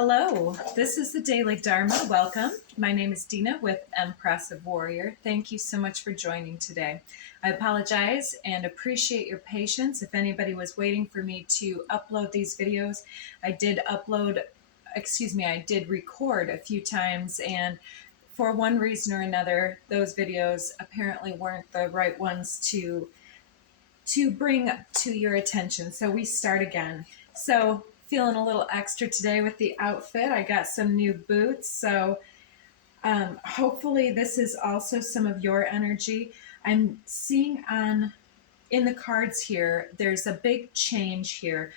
Hello, this is the Daily Dharma. Welcome. My name is Deana with Impressive Warrior. Thank you so much for joining today. I apologize and appreciate your patience. If anybody was waiting for me to upload these videos, I did record a few times, and for one reason or another, those videos apparently weren't the right ones to bring to your attention. So we start again. So feeling a little extra today with the outfit. I got some new boots. So hopefully this is also some of your energy. I'm seeing in the cards here, there's a big change here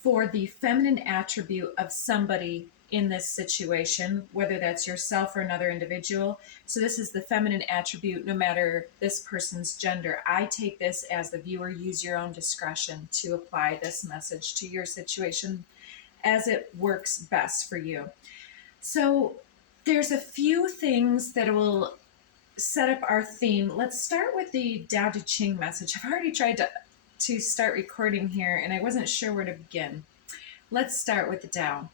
for the feminine attribute of somebody in this situation, whether that's yourself or another individual. So this is the feminine attribute, no matter this person's gender. I take this as the viewer. Use your own discretion to apply this message to your situation as it works best for you. So there's a few things that will set up our theme. Let's start with the Tao Te Ching message. I've already tried to start recording here, and I wasn't sure where to begin. Let's start with the Tao.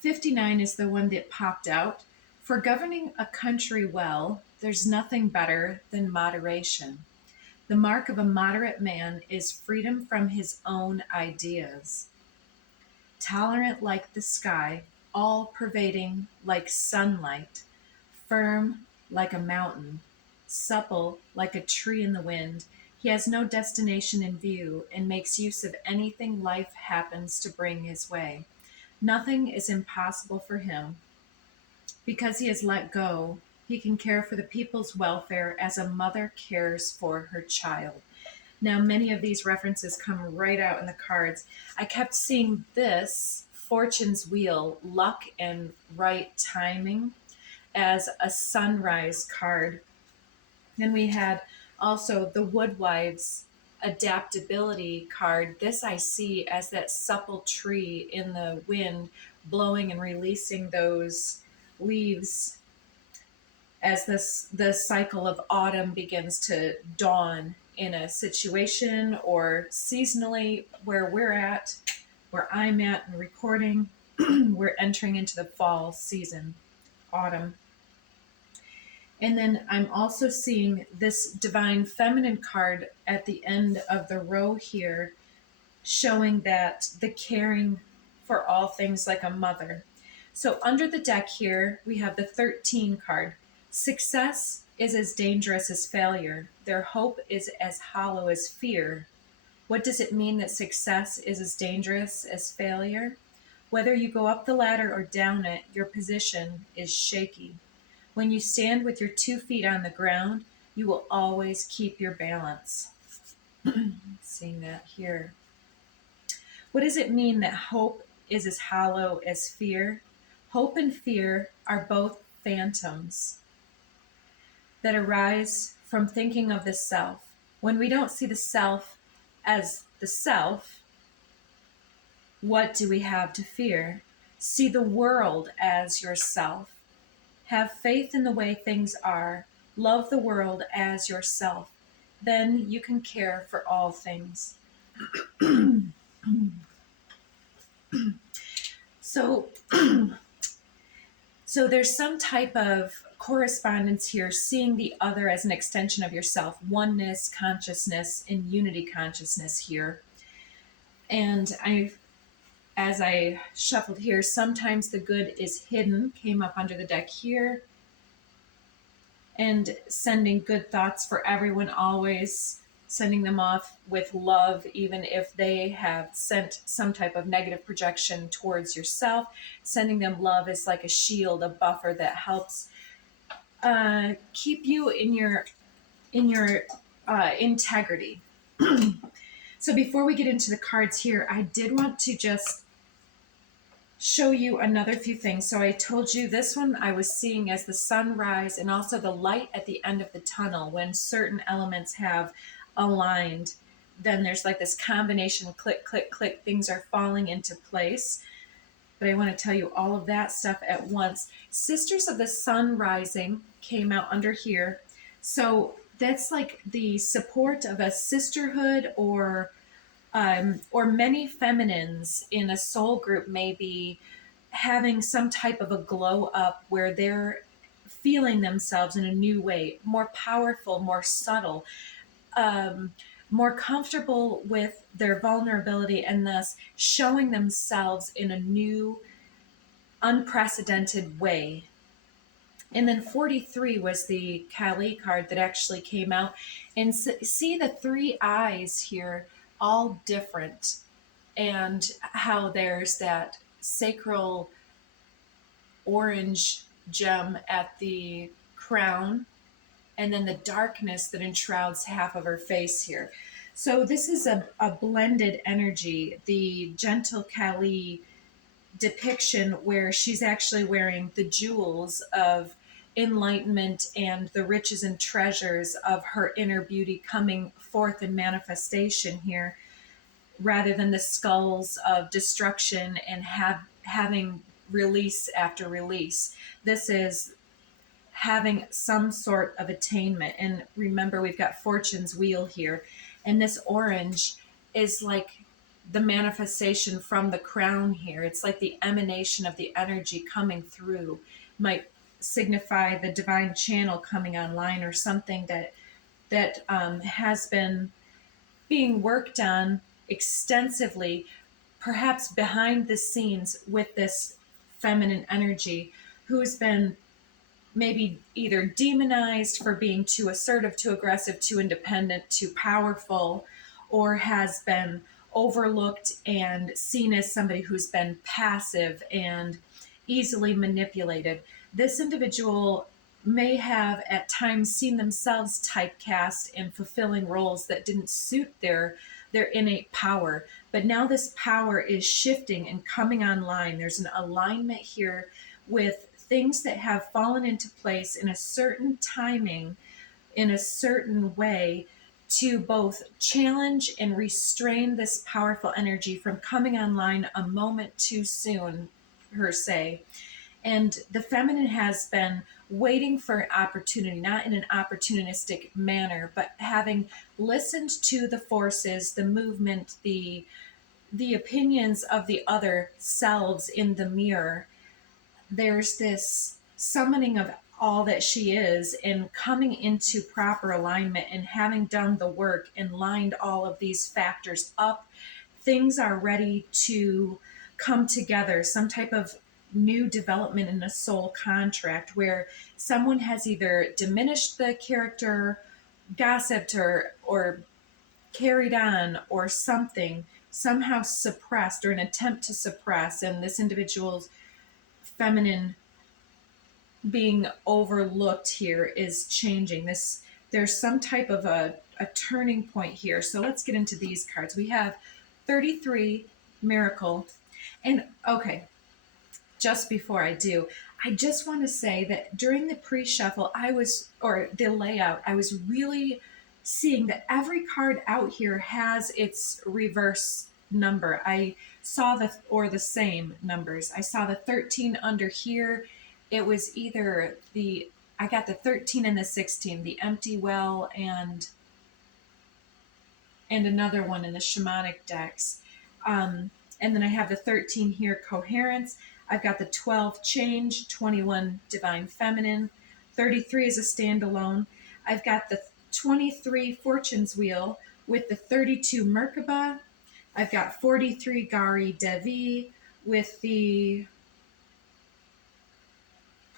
59 is the one that popped out. For governing a country well, there's nothing better than moderation. The mark of a moderate man is freedom from his own ideas. Tolerant like the sky, all-pervading like sunlight, firm like a mountain, supple like a tree in the wind, he has no destination in view and makes use of anything life happens to bring his way. Nothing is impossible for him. Because he has let go, he can care for the people's welfare as a mother cares for her child. Now, many of these references come right out in the cards. I kept seeing this, Fortune's Wheel, luck and right timing, as a sunrise card. Then we had also the Woodwives adaptability card. This I see as that supple tree in the wind, blowing and releasing those leaves as the cycle of autumn begins to dawn in a situation or seasonally where I'm at and recording. We're entering into the fall season, autumn. And then I'm also seeing this divine feminine card at the end of the row here, showing that the caring for all things like a mother. So under the deck here, we have the 13 card. Success is as dangerous as failure. Their hope is as hollow as fear. What does it mean that success is as dangerous as failure? Whether you go up the ladder or down it, your position is shaky. When you stand with your 2 feet on the ground, you will always keep your balance. Seeing that here. What does it mean that hope is as hollow as fear? Hope and fear are both phantoms that arise from thinking of the self. When we don't see the self as the self, what do we have to fear? See the world as yourself. Have faith in the way things are. Love the world as yourself. Then you can care for all things. So there's some type of correspondence here, seeing the other as an extension of yourself, oneness, consciousness, and unity consciousness here. And as I shuffled here, sometimes the good is hidden, came up under the deck here. And sending good thoughts for everyone, always sending them off with love, even if they have sent some type of negative projection towards yourself. Sending them love is like a shield, a buffer that helps keep you in your integrity. So before we get into the cards here, I did want to just show you another few things. So I told you this one I was seeing as the sunrise and also the light at the end of the tunnel. When certain elements have aligned, then there's like this combination, click, click, click, things are falling into place. But I want to tell you all of that stuff at once. Sisters of the Sun Rising came out under here. So that's like the support of a sisterhood or many feminines in a soul group maybe having some type of a glow up where they're feeling themselves in a new way, more powerful, more subtle, um, more comfortable with their vulnerability, and thus showing themselves in a new, unprecedented way. And then 43 was the Kali card that actually came out. And see the three eyes here, all different, and how there's that sacral orange gem at the crown, and then the darkness that enshrouds half of her face here. So this is a blended energy, the gentle Kali depiction where she's actually wearing the jewels of enlightenment and the riches and treasures of her inner beauty coming forth in manifestation here, rather than the skulls of destruction and having release after release. This is having some sort of attainment. And remember, we've got Fortune's wheel here, and this orange is like the manifestation from the crown here. It's like the emanation of the energy coming through. Might signify the divine channel coming online, or something that has been being worked on extensively, perhaps behind the scenes, with this feminine energy who's been maybe either demonized for being too assertive, too aggressive, too independent, too powerful, or has been overlooked and seen as somebody who's been passive and easily manipulated. This individual may have at times seen themselves typecast in fulfilling roles that didn't suit their innate power. But now this power is shifting and coming online. There's an alignment here with things that have fallen into place in a certain timing, in a certain way, to both challenge and restrain this powerful energy from coming online a moment too soon, per se. And the feminine has been waiting for an opportunity, not in an opportunistic manner, but having listened to the forces, the movement, the opinions of the other selves in the mirror. There's this summoning of all that she is and coming into proper alignment, and having done the work and lined all of these factors up, things are ready to come together. Some type of new development in a soul contract where someone has either diminished the character, gossiped, or carried on, or something somehow suppressed, or an attempt to suppress, and this individual's feminine being overlooked here is changing. This, there's some type of a turning point here. So let's get into these cards. We have 33, Miracle. And okay, just before I do, I just want to say that during the pre-shuffle, or the layout, I was really seeing that every card out here has its reverse number. I saw the same numbers. I saw the 13 under here. It was either I got the 13 and the 16, the empty well, and another one in the shamanic decks. And then I have the 13 here, coherence. I've got the 12 change, 21 divine feminine, 33 is a standalone. I've got the 23 fortune's wheel with the 32 Merkaba. I've got 43 Gari Devi with the,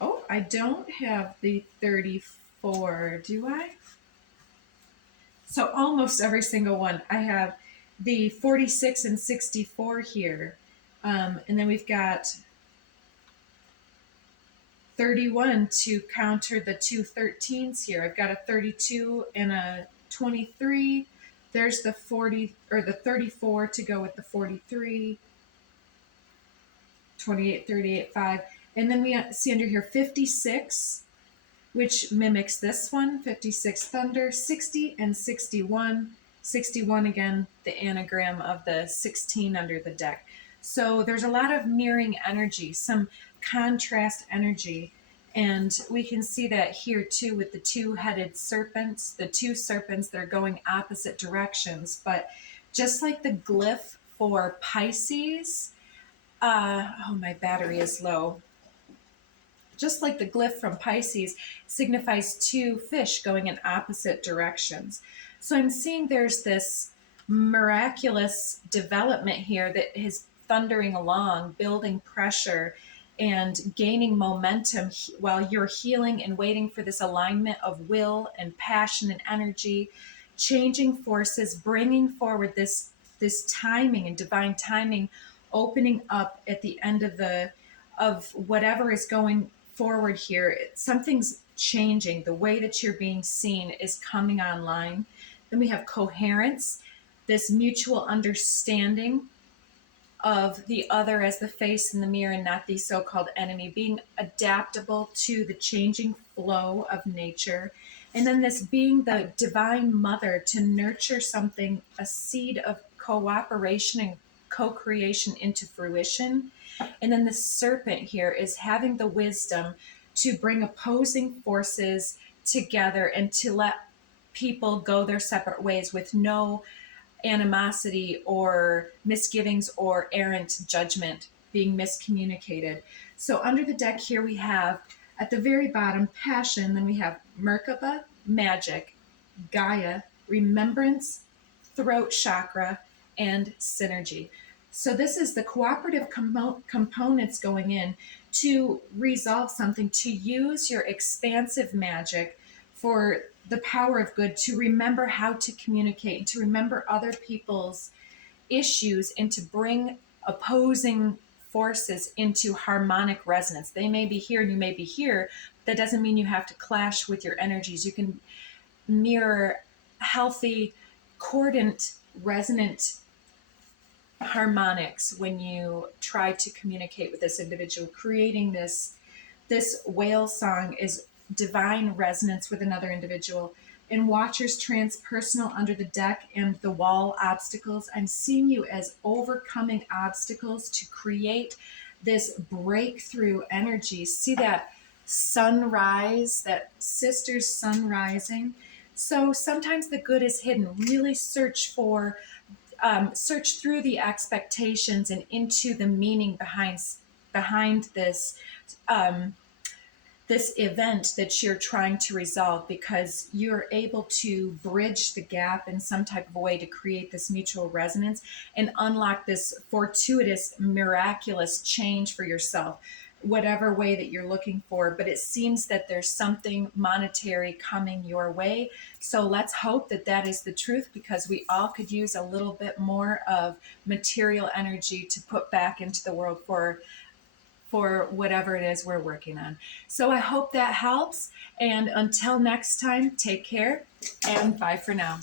oh, I don't have the 34, do I? So almost every single one. I have the 46 and 64 here. And then we've got 31 to counter the two 13s here. I've got a 32 and a 23. There's the 40 or the 34 to go with the 43. 28, 38, 5. And then we see under here 56, which mimics this one, 56 Thunder, 60 and 61. 61 again, the anagram of the 16 under the deck. So there's a lot of mirroring energy, some contrast energy. And we can see that here too with the two-headed serpents, the two serpents that are going opposite directions. But just like the glyph for Pisces, Oh, my battery is low. Just like the glyph from Pisces signifies two fish going in opposite directions. So I'm seeing there's this miraculous development here that is thundering along, building pressure and gaining momentum while you're healing and waiting for this alignment of will and passion and energy, changing forces, bringing forward this timing and divine timing, opening up at the end of whatever is going forward here. Something's changing. The way that you're being seen is coming online. Then we have coherence, this mutual understanding of the other as the face in the mirror and not the so-called enemy, being adaptable to the changing flow of nature. And then this being the divine mother to nurture something, a seed of cooperation and co-creation into fruition. And then the serpent here is having the wisdom to bring opposing forces together and to let people go their separate ways with no animosity or misgivings or errant judgment being miscommunicated. So under the deck here we have at the very bottom passion, then we have Merkaba, magic, Gaia, remembrance, throat chakra, and synergy. So this is the cooperative components going in to resolve something, to use your expansive magic for the power of good, to remember how to communicate, to remember other people's issues, and to bring opposing forces into harmonic resonance. They may be here and you may be here. That doesn't mean you have to clash with your energies. You can mirror healthy, cordant, resonant harmonics when you try to communicate with this individual. Creating this whale song is divine resonance with another individual. In Watcher's transpersonal under the deck and the wall obstacles, I'm seeing you as overcoming obstacles to create this breakthrough energy. See that sunrise, that sister's sun rising. So sometimes the good is hidden. Really search through the expectations and into the meaning behind this event that you're trying to resolve, because you're able to bridge the gap in some type of a way to create this mutual resonance and unlock this fortuitous, miraculous change for yourself, whatever way that you're looking for. But it seems that there's something monetary coming your way. So let's hope that that is the truth, because we all could use a little bit more of material energy to put back into the world for whatever it is we're working on. So I hope that helps. And until next time, take care and bye for now.